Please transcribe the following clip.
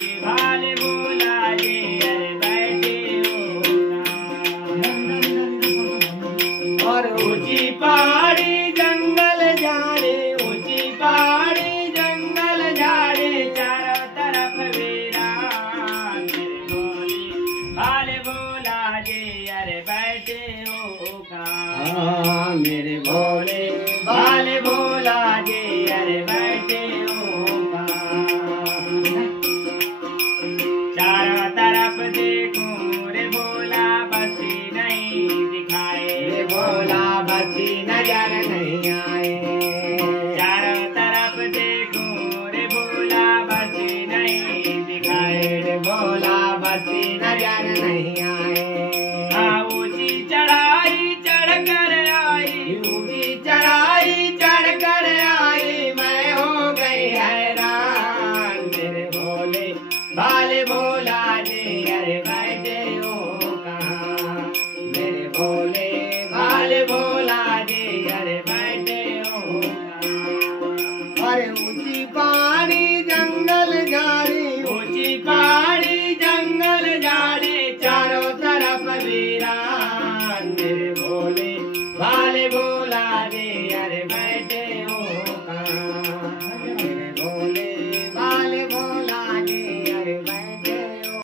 भाले भोला जी अरे बैठे हो और ऊंची पहाड़ी जंगल झाड़े, ऊंची पहाड़ी जंगल झाड़े, चारों तरफ वीरान मेरे भोले भाले भोला जी अरे बैठे हो कहाँ। मेरे भोले भाले भोला जी अरे बैठे हो कहाँ। चारों तरफ देखूं रे भोला बसी नहीं दिखाए, रे भोला बसी नजर नहीं आए। चारों तरफ देखूं रे भोला बसी नहीं दिखाए, रे भोला बसी नजर नहीं आए। हाँ ऊंची चढ़ाई चढ़ कर आई, ऊंची चढ़ाई चढ़ कर आई, मैं हो गई हैरान मेरे भोले भाले भोला जी अरे बैठे हो कहाँ। मेरे भोले भाले भोला